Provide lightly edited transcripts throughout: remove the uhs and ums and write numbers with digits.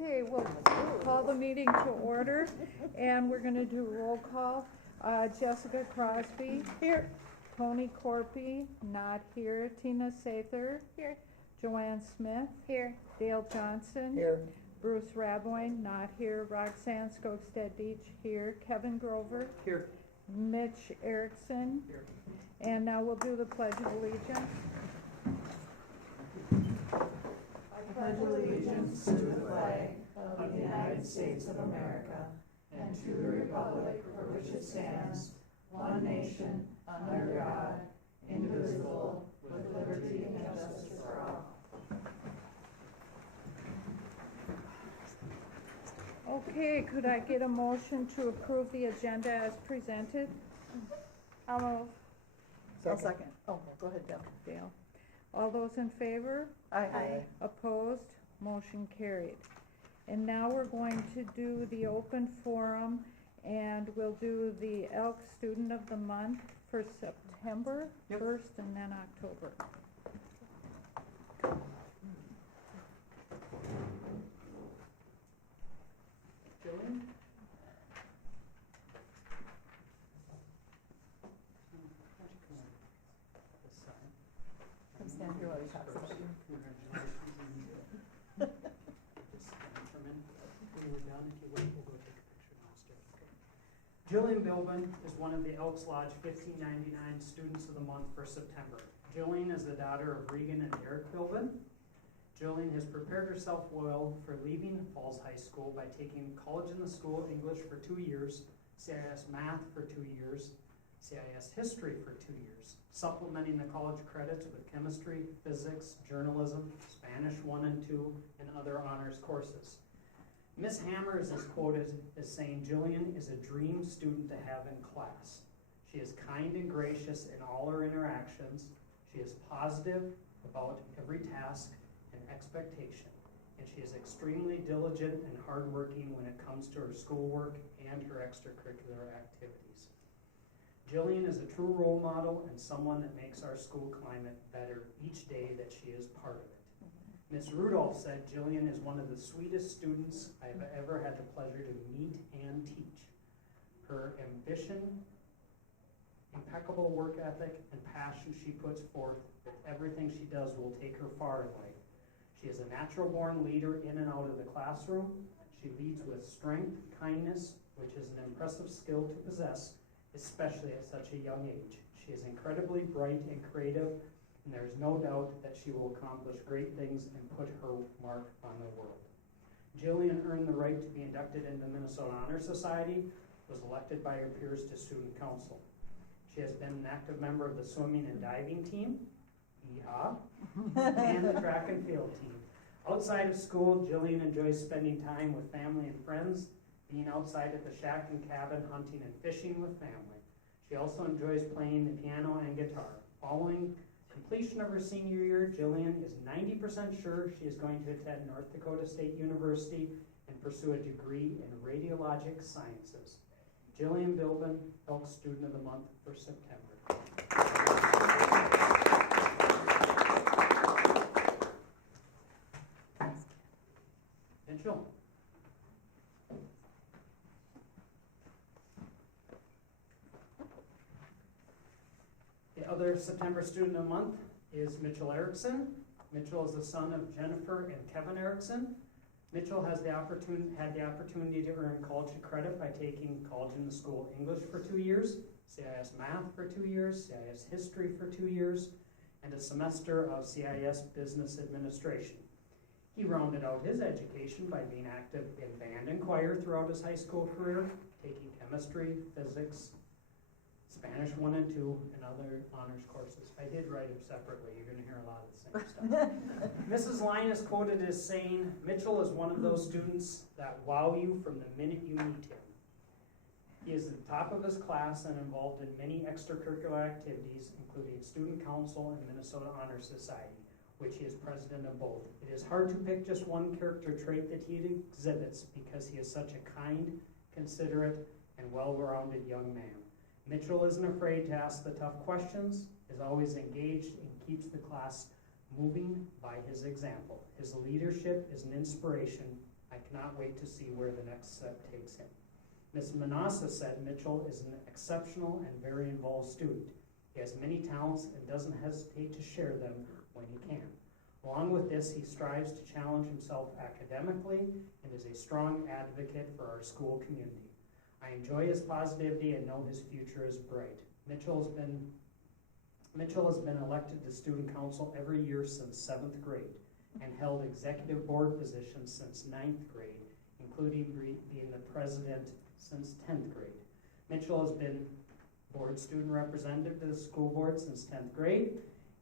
Okay, we'll call the meeting to order, and we're going to do roll call. Jessica Crosby. Here. Tony Corpy, not here. Tina Sather. Here. Joanne Smith. Here. Dale Johnson. Here. Bruce Raboyne, not here. Roxanne Skogstad Beach, here. Kevin Grover. Here. Mitch Erickson. Here. And now we'll do the Pledge of Allegiance. I pledge allegiance to the flag of the United States of America and to the republic for which it stands, one nation, under God, indivisible, with liberty and justice for all. Okay, could I get a motion to approve the agenda as presented? I'll move. Second. Oh, go ahead, Deb. Dale. All those in favor? Aye. Opposed? Motion carried. And now we're going to do the open forum, and we'll do the Elk Student of the Month for September 1st and then October. Jillian? Come stand here while we talk about you. Jillian Bilbin is one of the Elks Lodge 1599 Students of the Month for September. Jillian is the daughter of Regan and Eric Bilbin. Jillian has prepared herself well for leaving Falls High School by taking College in the School English for 2 years, CIS Math for 2 years, CIS History for 2 years, supplementing the college credits with chemistry, physics, journalism, Spanish 1 and 2, and other honors courses. Ms. Hammers is quoted as saying, "Jillian is a dream student to have in class. She is kind and gracious in all her interactions. She is positive about every task and expectation, and she is extremely diligent and hardworking when it comes to her schoolwork and her extracurricular activities. Jillian is a true role model and someone that makes our school climate better each day that she is part of it." Ms. Rudolph said, "Jillian is one of the sweetest students I've ever had the pleasure to meet and teach. Her ambition, impeccable work ethic, and passion she puts forth with everything she does will take her far in life. She is a natural-born leader in and out of the classroom. She leads with strength, kindness, which is an impressive skill to possess, especially at such a young age. She is incredibly bright and creative, and there is no doubt that she will accomplish great things and put her mark on the world." Jillian earned the right to be inducted into the Minnesota Honor Society, was elected by her peers to student council. She has been an active member of the swimming and diving team, and the track and field team. Outside of school, Jillian enjoys spending time with family and friends, being outside at the shack and cabin, hunting and fishing with family. She also enjoys playing the piano and guitar. Following completion of her senior year, Jillian is 90% sure she is going to attend North Dakota State University and pursue a degree in radiologic sciences. Jillian Bilbin, Elk Student of the Month for September. Mitchell. The other September Student of the Month is Mitchell Erickson. Mitchell is the son of Jennifer and Kevin Erickson. Mitchell had the opportunity to earn college credit by taking College in the School English for 2 years, CIS Math for 2 years, CIS History for 2 years, and a semester of CIS Business Administration. He rounded out his education by being active in band and choir throughout his high school career, taking chemistry, physics, Spanish 1 and 2, and other honors courses. I did write them separately. You're going to hear a lot of the same stuff. Mrs. Line is quoted as saying, "Mitchell is one of those students that wow you from the minute you meet him. He is at the top of his class and involved in many extracurricular activities, including Student Council and Minnesota Honor Society, which he is president of both. It is hard to pick just one character trait that he exhibits because he is such a kind, considerate, and well-rounded young man. Mitchell isn't afraid to ask the tough questions, is always engaged, and keeps the class moving by his example. His leadership is an inspiration. I cannot wait to see where the next step takes him. Ms. Manassa said Mitchell is an exceptional and very involved student. He has many talents and doesn't hesitate to share them when he can. Along with this, he strives to challenge himself academically and is a strong advocate for our school community. I enjoy his positivity and know his future is bright. Mitchell has been elected to student council every year since 7th grade and held executive board positions since 9th grade, including being the president since 10th grade. Mitchell has been board student representative to the school board since 10th grade,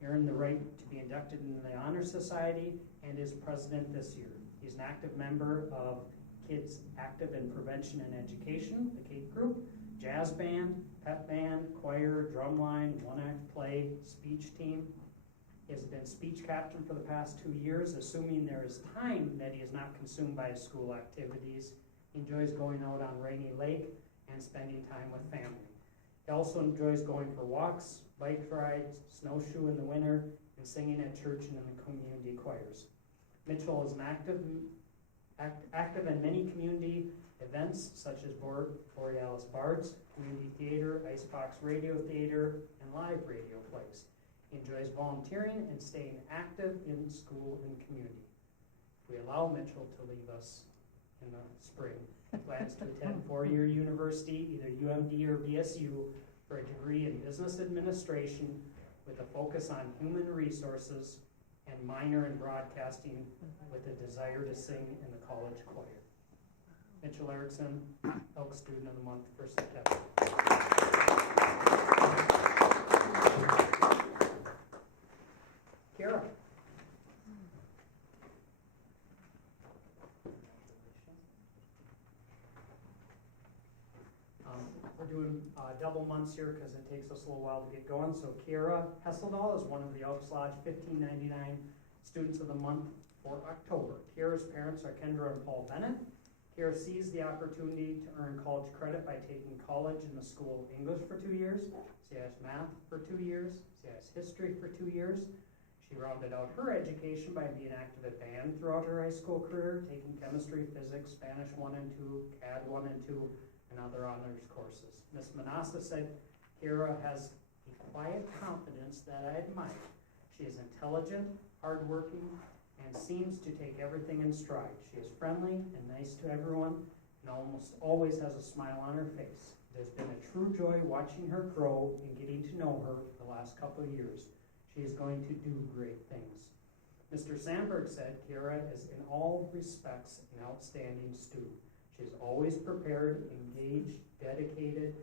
earned the right to be inducted into the Honor Society, and is president this year. He's an active member of Kids Active in Prevention and Education, the CAPE group, jazz band, pep band, choir, drumline, one-act play, speech team. He has been speech captain for the past 2 years, assuming there is time that he is not consumed by his school activities. He enjoys going out on Rainy Lake and spending time with family. He also enjoys going for walks, bike rides, snowshoe in the winter, and singing at church and in the community choirs. Mitchell is an active in many community events such as Borealis Bards, Community Theater, Icebox Radio Theater, and live radio plays. He enjoys volunteering and staying active in school and community. We allow Mitchell to leave us in the spring. He plans to attend four-year university, either UMD or BSU, for a degree in business administration with a focus on human resources and minor in broadcasting with a desire to sing in the college choir. Mitchell Erickson, Elk Student of the Month for September. Kara. We're doing double months here because it takes us a little while to get going. So Kiera Hesseldahl is one of the Elks Lodge 1599 Students of the Month for October. Kiera's parents are Kendra and Paul Bennett. Kiera seized the opportunity to earn college credit by taking college in the School of English for 2 years, CIS Math for 2 years, CIS History for 2 years. She rounded out her education by being active at band throughout her high school career, taking chemistry, physics, Spanish 1 and 2, CAD 1 and 2, and other honors courses. Ms. Manassa said Kiera has a quiet confidence that I admire. She is intelligent, hardworking, and seems to take everything in stride. She is friendly and nice to everyone and almost always has a smile on her face. It has been a true joy watching her grow and getting to know her the last couple of years. She is going to do great things. Mr. Sandberg said Kiera is in all respects an outstanding student. She is always prepared, engaged, dedicated,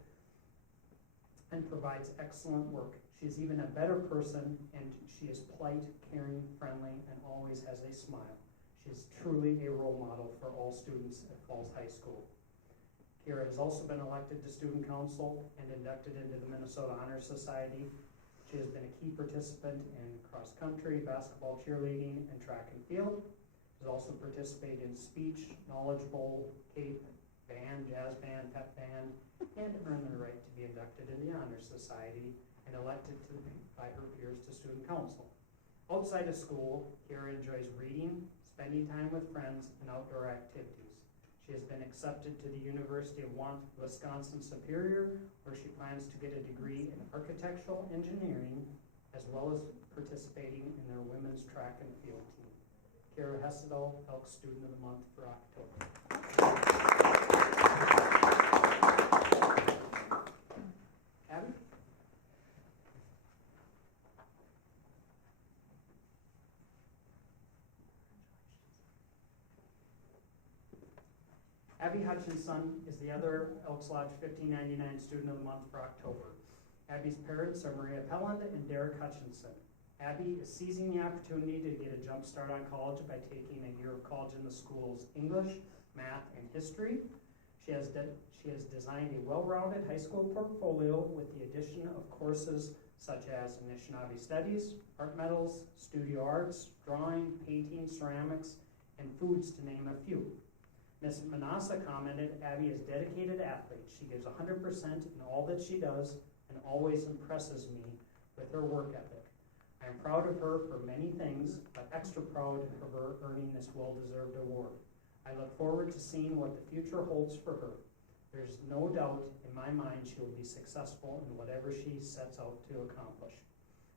and provides excellent work. She is even a better person, and she is polite, caring, friendly, and always has a smile. She is truly a role model for all students at Falls High School. Kiera has also been elected to Student Council and inducted into the Minnesota Honor Society. She has been a key participant in cross country, basketball, cheerleading, and track and field. Has also participated in speech, Knowledge Bowl, CAPE, band, jazz band, pep band, and earned the right to be inducted in the Honor Society and elected by her peers to Student Council. Outside of school, Kiera enjoys reading, spending time with friends, and outdoor activities. She has been accepted to the University of Wisconsin Superior, where she plans to get a degree in architectural engineering, as well as participating in their women's track and field team. Kiera Hessedal, Elk Student of the Month for October. Abby? Abby Hutchinson is the other Elks Lodge 1599 Student of the Month for October. Abby's parents are Maria Pelland and Derek Hutchinson. Abby is seizing the opportunity to get a jump start on college by taking a year of college in the school's English, math, and history. She has designed a well-rounded high school portfolio with the addition of courses such as Anishinaabe Studies, Art Metals, Studio Arts, Drawing, Painting, Ceramics, and Foods, to name a few. Ms. Manassa commented, Abby is a dedicated athlete. She gives 100% in all that she does and always impresses me with her work ethic. I am proud of her for many things, but extra proud of her earning this well-deserved award. I look forward to seeing what the future holds for her. There's no doubt in my mind she will be successful in whatever she sets out to accomplish.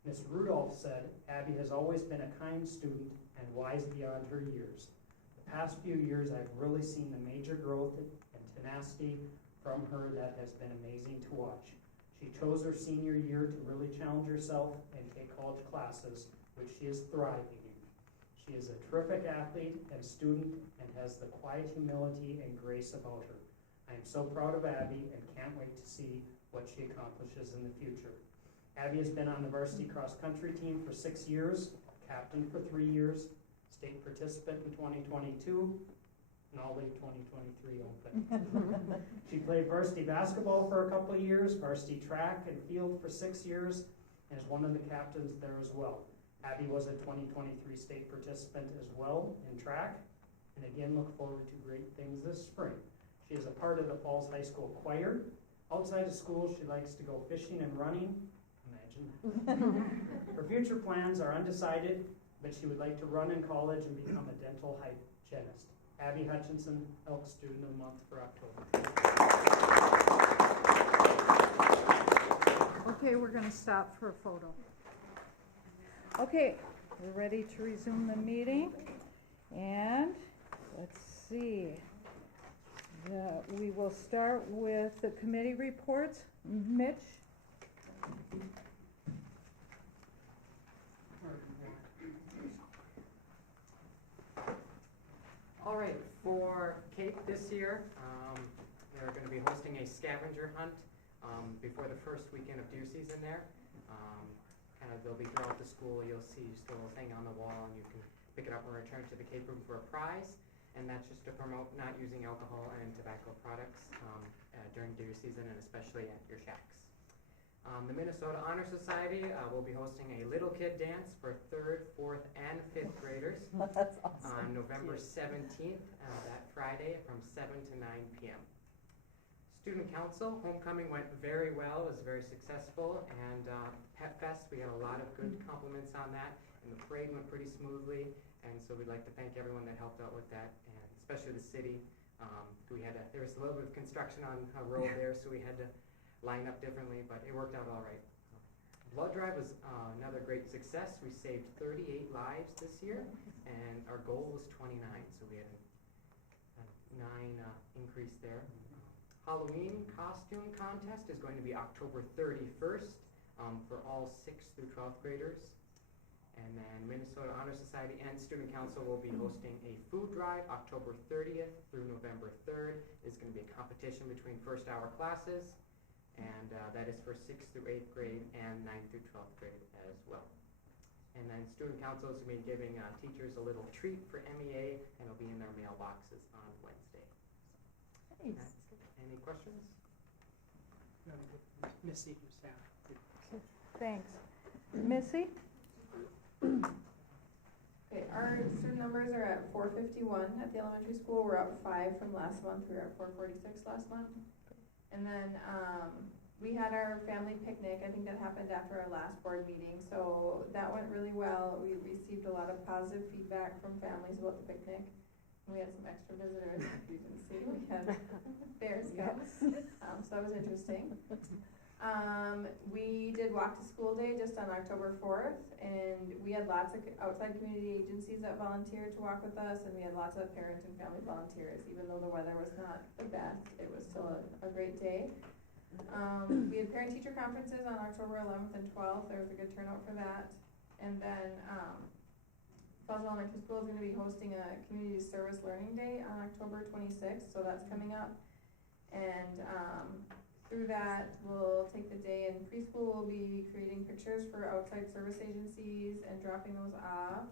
Ms. Rudolph said, Abby has always been a kind student and wise beyond her years. The past few years I've really seen the major growth and tenacity from her that has been amazing to watch. She chose her senior year to really challenge herself and take college classes, which she is thriving in. She is a terrific athlete and student and has the quiet humility and grace about her. I am so proud of Abby and can't wait to see what she accomplishes in the future. Abby has been on the varsity cross-country team for 6 years, captain for 3 years, state participant in 2022, and I'll leave 2023 open. She played varsity basketball for a couple of years, varsity track and field for 6 years, and is one of the captains there as well. Abby was a 2023 state participant as well in track, and again look forward to great things this spring. She is a part of the Falls High School choir. Outside of school, she likes to go fishing and running. Imagine that. Her future plans are undecided, but she would like to run in college and become a dental hygienist. Abby Hutchinson, Elk Student of the Month for October. Okay, we're going to stop for a photo. Okay, we're ready to resume the meeting. And let's see. We will start with the committee reports. Mitch? All right, for CAPE this year, they're going to be hosting a scavenger hunt before the first weekend of deer season there. They'll be throughout the school. You'll see stills hanging on the wall, and you can pick it up and return to the CAPE room for a prize. And that's just to promote not using alcohol and tobacco products during deer season, and especially at your shacks. The Minnesota Honor Society will be hosting a little kid dance for 3rd, 4th, and 5th graders That's awesome. on November 17th, that Friday from 7 to 9 p.m. Student Council, homecoming went very well, it was very successful, and Pep Fest, we had a lot of good compliments on that, and the parade went pretty smoothly, and so we'd like to thank everyone that helped out with that, and especially the city. There was a little bit of construction on a road there, so we had to line up differently, but it worked out all right. Blood drive was another great success. We saved 38 lives this year, and our goal was 29, so we had a 9 increase there. Halloween costume contest is going to be October 31st for all 6th through 12th graders. And then Minnesota Honor Society and Student Council will be hosting a food drive October 30th through November 3rd. It's going to be a competition between first hour classes, and that is for 6th through 8th grade and 9th through 12th grade as well. And then Student Council is going to be giving teachers a little treat for MEA, and it'll be in their mailboxes on Wednesday. Nice. Any questions? Missy from staff. Thanks. Missy? Okay, our student numbers are at 451 at the elementary school. We're up 5 from last month. We were at 446 last month. And then we had our family picnic. I think that happened after our last board meeting. So that went really well. We received a lot of positive feedback from families about the picnic. We had some extra visitors, if you can see. We had bears come. So that was interesting. We did Walk to School Day just on October 4th, and we had lots of outside community agencies that volunteered to walk with us, and we had lots of parent and family volunteers. Even though the weather was not the best, it was still a great day. We had parent-teacher conferences on October 11th and 12th. There was a good turnout for that. And then Falls Elementary School is going to be hosting a Community Service Learning Day on October 26th, so that's coming up. And through that, we'll take the day, and preschool will be creating pictures for outside service agencies and dropping those off.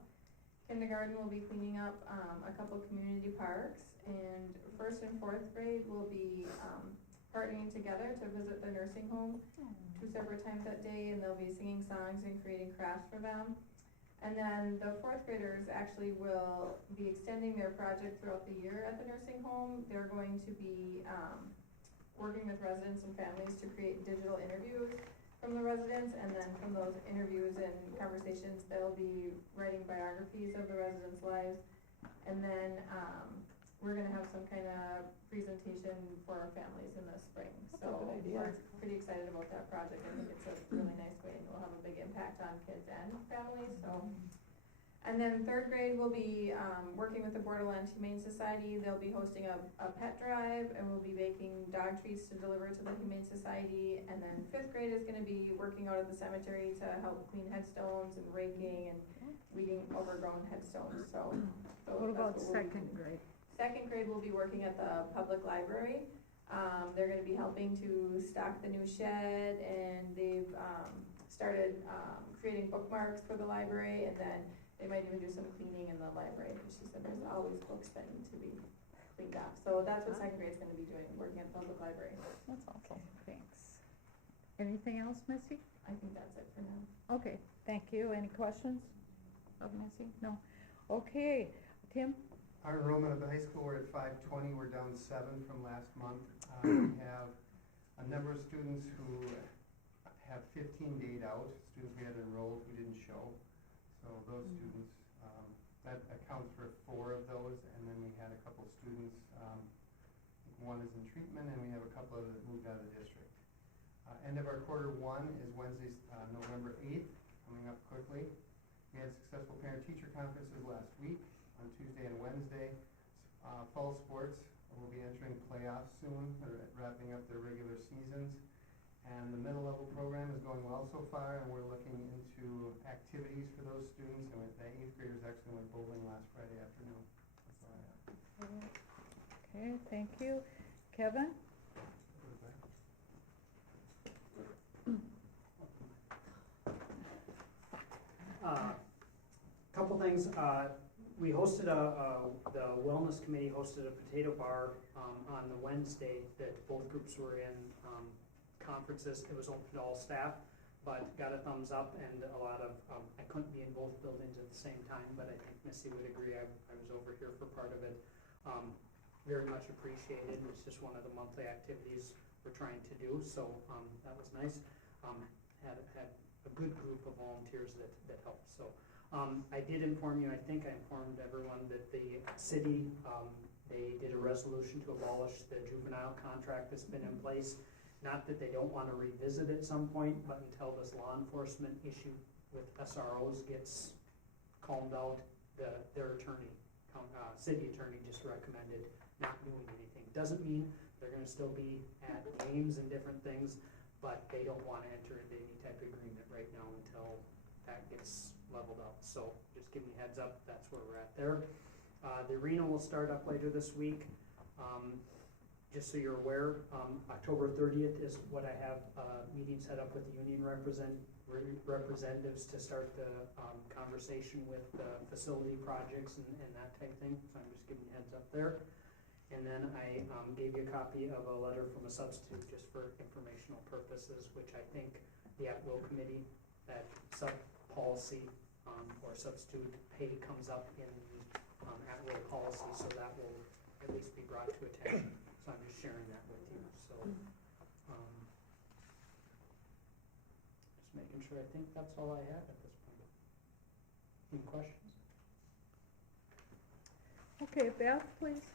Kindergarten will be cleaning up a couple community parks, and 1st and 4th grade will be partnering together to visit the nursing home 2 separate times that day, and they'll be singing songs and creating crafts for them. And then the 4th graders actually will be extending their project throughout the year at the nursing home. They're going to be working with residents and families to create digital interviews from the residents, and then from those interviews and conversations, they'll be writing biographies of the residents' lives. And then we're gonna have some kind of presentation for our families in the spring. That's a good idea. We're pretty excited about that project. I think it's a really nice way and it will have a big impact on kids and families, so. And then third grade will be, working with the Borderlands Humane Society. They'll be hosting a pet drive and we'll be baking dog treats to deliver to the Humane Society. And then fifth grade is gonna be working out at the cemetery to help clean headstones and raking and weeding overgrown headstones, so. What about that's we'll be second doing. grade? Second grade will be working at the public library. They're gonna be helping to stock the new shed and they've, started, creating bookmarks for the library and then they might even do some cleaning in the library, because she said there's always books that need to be cleaned up. So that's what second grade's gonna be doing, working at the public library. That's awesome, thanks. Anything else, Missy? I think that's it for now. Okay, thank you. Any questions of Missy? No? Okay, Tim? Our enrollment at the high school, we're at 520, we're down 7 from last month. We have a number of students who have 15 days out, students we had enrolled who didn't show. So those students, that accounts for 4 of those, and then we had a couple students, one is in treatment, and we have a couple that moved out of the district. End of our quarter 1 is Wednesday, November 8th, coming up quickly. We had successful parent-teacher conferences last week on Tuesday and Wednesday. Fall sports will be entering playoffs soon. They're wrapping up their regular seasons. And the middle level program is going well so far, and we're looking into activities for those students. And the 8th graders actually went bowling last Friday afternoon. That's all I have. Okay, thank you. Kevin? Couple things, we hosted the wellness committee hosted a potato bar, on the Wednesday that both groups were in, conferences. It was open to all staff, but got a thumbs up and a lot of, I couldn't be in both buildings at the same time, but I think Missy would agree, I was over here for part of it. Very much appreciated. It's just one of the monthly activities we're trying to do, so that was nice. Had a good group of volunteers that helped. So I did inform you, I think I informed everyone that the city, they did a resolution to abolish the juvenile contract that's been in place. Not that they don't want to revisit at some point, but until this law enforcement issue with SROs gets calmed out, their attorney, city attorney just recommended not doing anything. Doesn't mean they're going to still be at games and different things, but they don't want to enter into any type of agreement right now until that gets leveled up. So just giving you a heads up, that's where we're at there. The arena will start up later this week. Just so you're aware, October 30th is what I have a meeting set up with the union representatives to start the conversation with the facility projects and that type of thing. So I'm just giving you a heads up there. And then I gave you a copy of a letter from a substitute just for informational purposes, which I think the at-will committee, that sub-policy or substitute pay comes up in the at-will policy, so that will at least be brought to attention. So I'm just sharing that with you. So just making sure. I think that's all I have at this point. Any questions? Okay, Beth, please.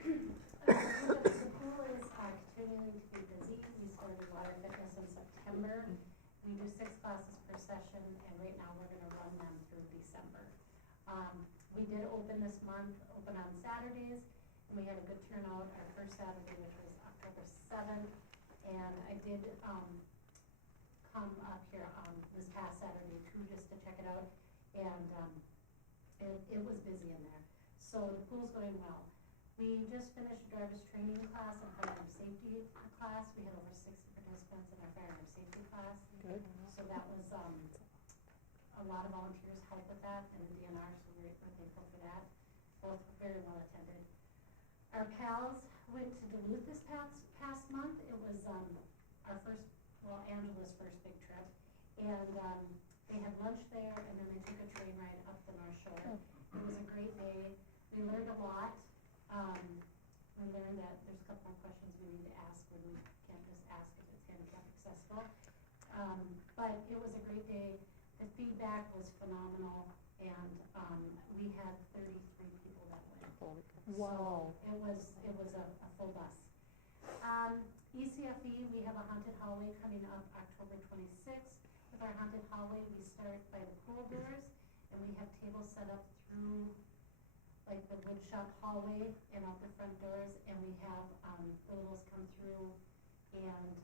The pool is continuing to be busy. We started water fitness in September. We do 6 classes per session, and right now we're going to run them through December. We did open this month, open on Saturdays, and we had a good turnout our first Saturday, which was October 7th. And I did come up here on this past Saturday too, just to check it out, and it was busy in there. So the pool's going well. We just finished a driver's training class and firearm safety class. We had over 60 participants in our firearm safety class. Good. So that was a lot of volunteers helped with that, and the DNR, so we're thankful for that. Both very well attended. Our pals went to Duluth this past month. It was our first, well, Angela's first big trip, and they had lunch there, and then they took a train ride up the North Shore. It was a great day. We learned a lot. We learned that there's a couple more questions we need to ask when we can't just ask if it's handicap accessible. But it was a great day. The feedback was phenomenal, and we had 30 Wow. So it was a full bus. ECFE, we have a haunted hallway coming up October 26th. With our haunted hallway, we start by the pool doors, and we have tables set up through like the wood shop hallway and out the front doors, and we have the littles come through and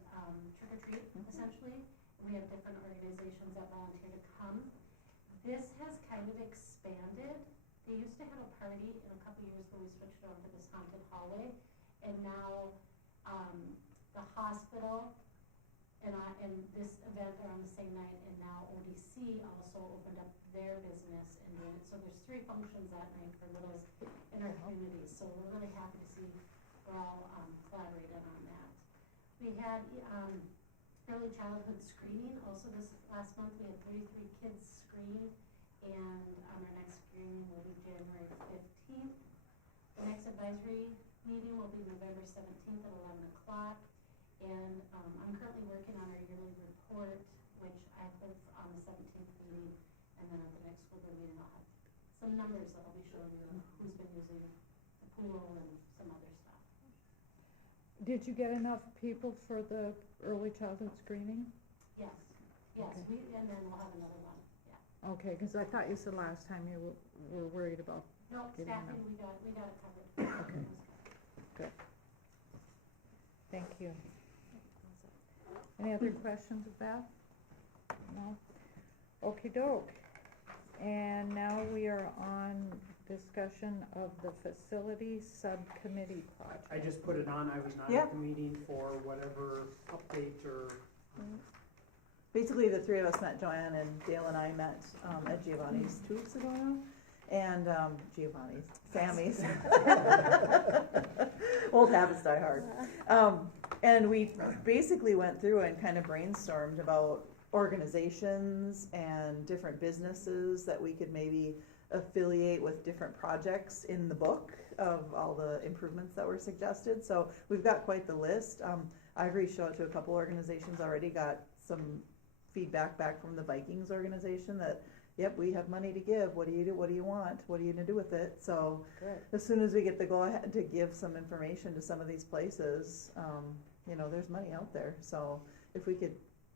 trick or treat essentially. And we have different organizations that volunteer to come. This has kind of expanded. They used to have a party in a couple years when we switched over to this haunted hallway, and now the hospital and this event are on the same night, and now ODC also opened up their business and doing it. So there's 3 functions that night for littles in our community. So we're really happy to see we're all collaborating on that. We had early childhood screening. Also this last month we had 33 kids screened, and our next screening will be January 15th. The next advisory meeting will be November 17th at 11 o'clock. And I'm currently working on our yearly report, which I hope on the 17th meeting, and then at the next school board meeting I'll have some numbers that I'll be showing you who's been using the pool and some other stuff. Did you get enough people for the early childhood screening? Yes, Okay. and then we'll have another one, yeah. Okay, because I thought you said last time you were worried about. No, Getting staffing, enough. we got it covered. Okay. Good. Thank you. Any other questions of Beth? No? Okey doke. And now we are on discussion of the facility subcommittee project. I just put it on, I was not Yeah. at the meeting for whatever update or, Basically, the 3 of us met, Joanne and Dale and I met at Giovanni's 2 weeks ago now. And Sammy's. Old habits die hard. And we basically went through and kind of brainstormed about organizations and different businesses that we could maybe affiliate with different projects in the book of all the improvements that were suggested. So we've got quite the list. I've reached out to a couple organizations already, got some feedback back from the Vikings organization that, yep, we have money to give. What do you do? What do you want? What are you gonna do with it? So as soon as we get the go ahead to give some information to some of these places, there's money out there. So if we could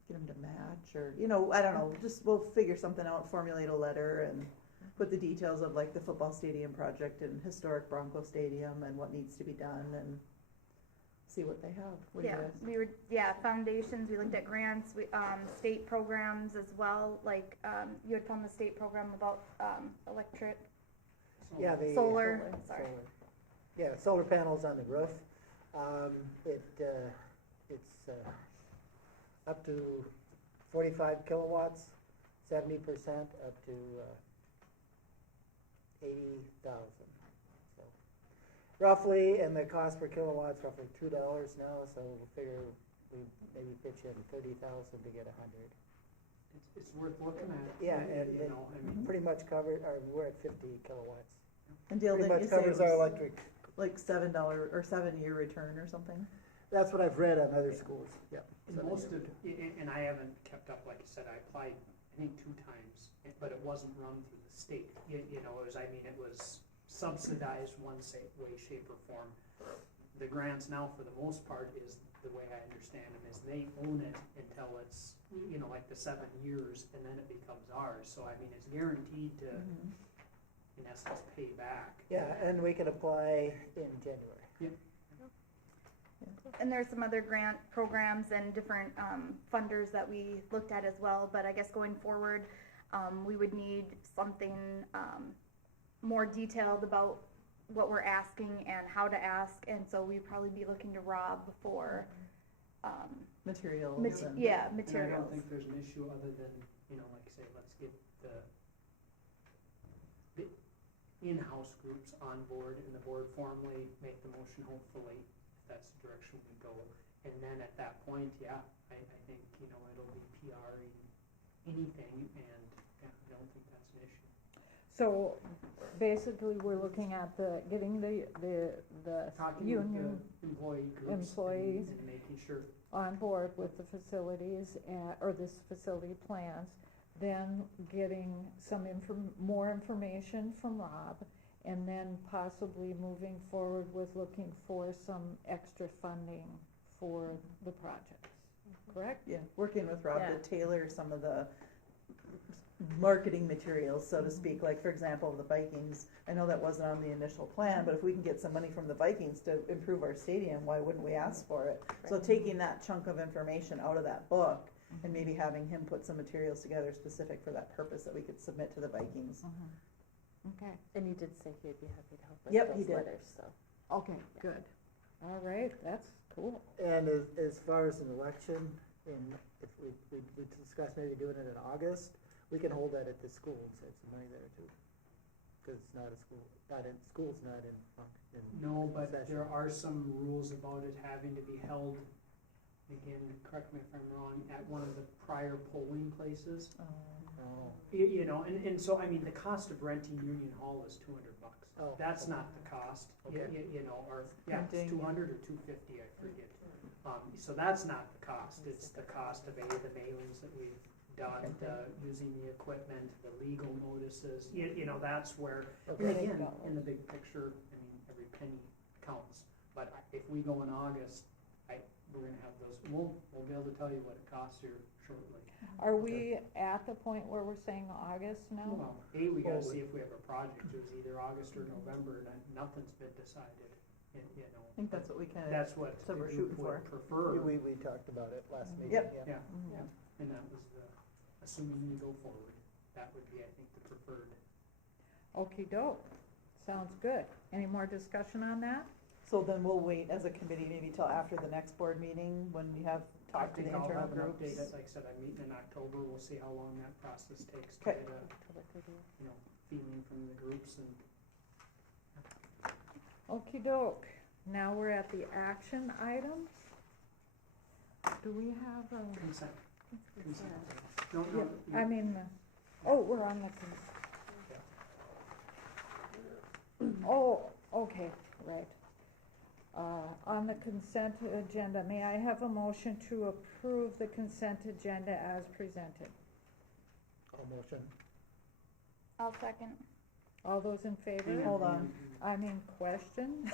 get them to match, or I don't know, just we'll figure something out, formulate a letter, and put the details of like the football stadium project and historic Bronco Stadium and what needs to be done, and see what they have. What do you guys- Foundations, we looked at grants, state programs as well, like, you had found the state program about, electric, Yeah, the. solar, sorry. Yeah, solar panels on the roof. It's up to 45 kilowatts, 70% up to 80,000. So roughly, and the cost per kilowatt's roughly $2 now, so we'll figure we maybe pitch in 30,000 to get 100. it's worth looking at. Yeah, and You know, I mean, pretty much covered, or we're at 50 kilowatts. And Dale, Pretty didn't you much say it covers our was electric. like $7 or 7-year return or something? That's what I've read on other schools, yeah. and most of, and I haven't kept up, like I said, I applied, I think 2 times, but it wasn't run through the state. It was subsidized one way, shape, or form. The grants now, for the most part, is the way I understand them, is they own it until it's, like the 7 years, and then it becomes ours. So, I mean, it's guaranteed to, in essence, pay back. Yeah, and we can apply in January. And there's some other grant programs and different funders that we looked at as well, but I guess going forward, we would need something more detailed about what we're asking and how to ask, and so we'd probably be looking to Rob for Materials. materials. And I don't think there's an issue other than, like I say, let's get the in-house groups on board, and the board formally make the motion, hopefully, if that's the direction we go. And then at that point, I think, it'll be PR-ing anything, and I don't think that's an issue. So basically, we're looking at getting the Talking union with the employee groups employees and making sure. on board with the facilities or this facility plans, then getting some more information from Rob, and then possibly moving forward with looking for some extra funding for the projects, correct? Yeah, working with Rob Yeah. to tailor some of the marketing materials, so to speak, like for example, the Vikings. I know that wasn't on the initial plan, but if we can get some money from the Vikings to improve our stadium, why wouldn't we ask for it? So taking that chunk of information out of that book and maybe having him put some materials together specific for that purpose that we could submit to the Vikings. Okay, And you did say he'd be happy to help with Yep, he those did. letters, so. okay, good. All right, that's cool. And as far as an election, and if we discussed maybe doing it in August, we can hold that at the school and save some money there too. Cause it's not a school, school's not in function. No, but session. there are some rules about it having to be held, again, correct me if I'm wrong, at one of the prior polling places. Oh, You know, and so, I mean, the cost of renting Union Hall is $200. Oh. That's not the cost, Okay. you know, or, yeah, it's Renting. 200 or 250, I forget. So that's not the cost, it's the cost of the mailings that we've done, using the equipment, the legal notices, you know, that's where, and Okay. again, in the big picture, I mean, every penny counts. But if we go in August, we're gonna have those, we'll be able to tell you what it costs here shortly. Are we at the point where we're saying August now? Well, we gotta see if we have a project, it was either August or November, and nothing's been decided, you know. I think that's what we kind of, That's what So the we're group shooting would for. prefer. We talked about it last meeting, Yep. yeah. Yeah, and that was assuming you go forward, that would be, I think, the preferred. Okey doke, sounds good. Any more discussion on that? so then we'll wait as a committee maybe till after the next board meeting when you have I talked to the think I'll internal have an groups. update, like I said, I'm meeting in October, we'll see how long that process takes to Okay. get you know, feeling from the groups and. Okey doke, now we're at the action items. Do we have a? Consent. Consent. Yeah, No, I mean, we're on the okay, right. On the consent agenda, may I have a motion to approve the consent agenda as presented? All motion. I'll second. All those in favor? Hold on. Question?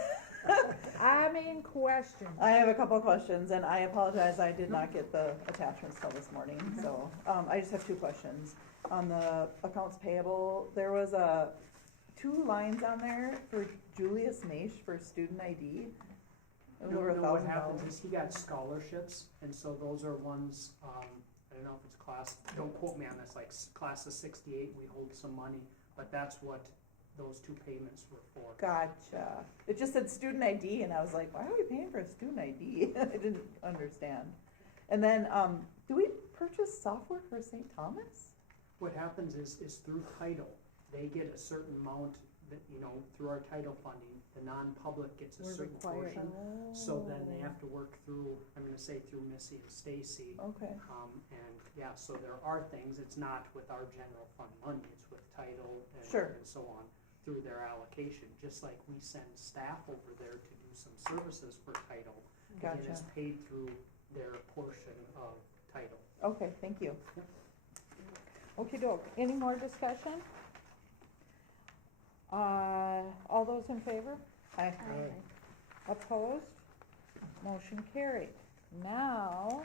Question. I have a couple of questions, and I apologize, I did not get the attachments till this morning, so, I just have two questions. On the accounts payable, there was two lines on there for Julius Maish for student ID. Over what $1,000. happens is he got scholarships, and so those are ones, I don't know if it's class, don't quote me on this, like class of 68, we hold some money, but that's what those two payments were for. Gotcha. It just said student ID, and I was like, why are we paying for a student ID? I didn't understand. And then, do we purchase software for St. Thomas? What happens is through title, they get a certain amount that, you know, through our title funding, the non-public gets a We're certain required. portion. So then they have to work through, I'm gonna say through Missy and Stacy. Okay. And yeah, so there are things, it's not with our general fund money, it's with title Sure. and so on, through their allocation, just like we send staff over there to do some services for title. Again, Gotcha. it's paid through their portion of title. Okay, thank you. Okey doke, any more discussion? All those in favor? Hi. Opposed? Motion carried. Now,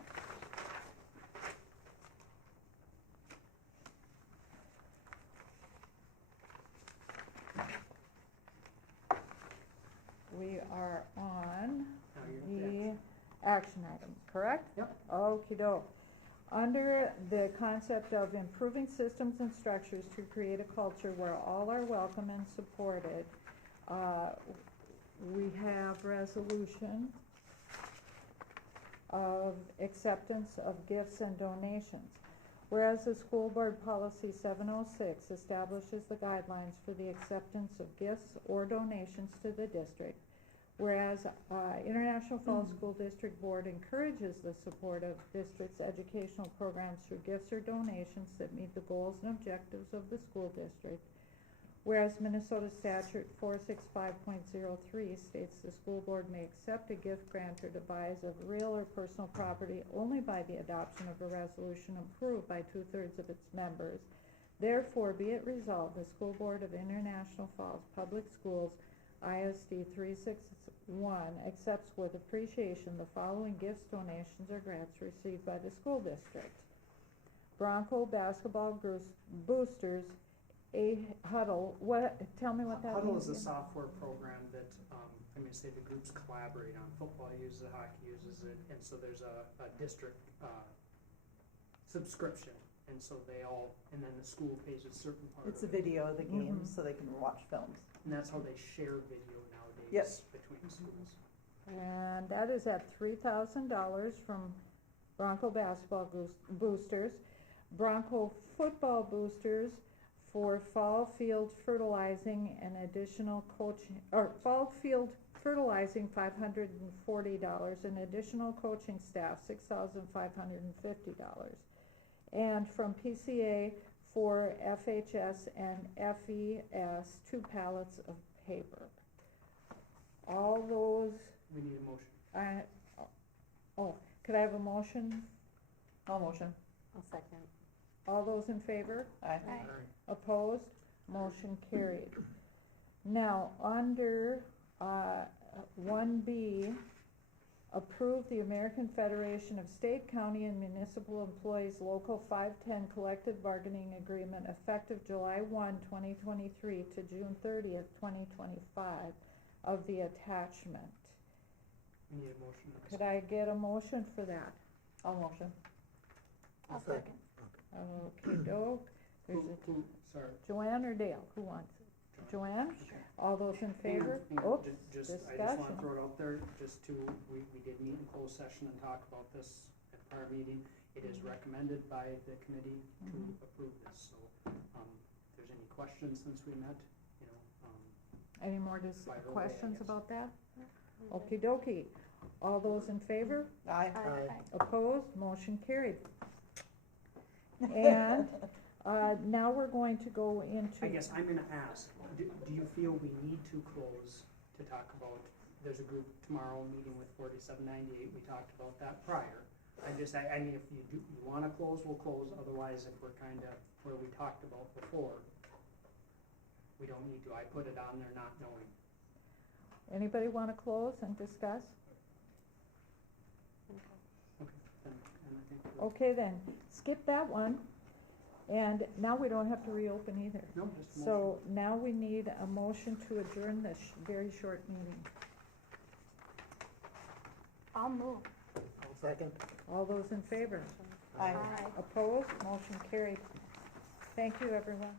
we are on Now you're next. the action items, correct? Yep. Okey doke. Under the concept of improving systems and structures to create a culture where all are welcome and supported, we have resolution of acceptance of gifts and donations. Whereas the school board policy 706 establishes the guidelines for the acceptance of gifts or donations to the district, whereas International Falls School District Board encourages the support of district's educational programs through gifts or donations that meet the goals and objectives of the school district, whereas Minnesota Statute 465.03 states the school board may accept a gift, grant, or devise of real or personal property only by the adoption of a resolution approved by 2/3 of its members. Therefore, be it resolved, the School Board of International Falls Public Schools, ISD 361, accepts with appreciation the following gifts, donations, or grants received by the school district. Bronco basketball boosters, a Huddle. Tell me what that Huddle means. is a software program that, say the groups collaborate on. Football uses it, hockey uses it, and so there's a district subscription. And so and then the school pays a certain part It's of a it. video of the games so they can watch films. And that's how they share video nowadays Yep. between schools. And that is at $3,000 from Bronco basketball boosters. Bronco football boosters for fall field fertilizing and additional coaching, or fall field fertilizing $540, and additional coaching staff $6,550. And from PCA for FHS and FES 2 pallets of paper. All those, We need a motion. could I have a motion? All motion. I'll second. All those in favor? Aye. Aye. Opposed? Motion carried. Now, under 1B, approve the American Federation of State, County, and Municipal Employees Local 510 Collective Bargaining Agreement effective July 1, 2023 to June 30th, 2025 of the attachment. We need a motion. on this. Could I get a motion for that? All motion. I'll second. Okay, doke. There's Sorry. Joanne or Dale? Who wants it? Joanne? Okay. All those in favor? Hang on, Oops, I just want discussion. to throw it out there, we did meet in closed session and talk about this at our meeting. It is recommended by the committee to approve this, so, if there's any questions since we met, Any more By roll, questions yes. about that? Okie dokie. All those in favor? Aye. Aye. Opposed? Motion carried. And now we're going to go into. I guess I'm gonna ask, do you feel we need to close to talk about, there's a group tomorrow meeting with 4798, we talked about that prior. I mean, if you wanna close, we'll close, otherwise if we're kinda where we talked about before, we don't need to. I put it on there not knowing. Anybody want to close and discuss? Okay, then, and I think we're- Okay then, skip that one. And now we don't have to reopen either. No, just a motion. So now we need a motion to adjourn this very short meeting. I'll move. I'll second. All those in favor? Aye. Opposed? Motion carried. Thank you, everyone.